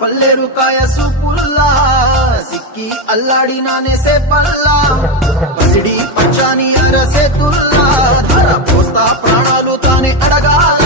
పల్లెరు కాయ సూపుల్లా సిక్కి అల్లాడినానే సే పల్లా పసిడి పచ్చాని అరసే తుల్లా ధర పోస్తా ప్రాణాలు తానే అడగాల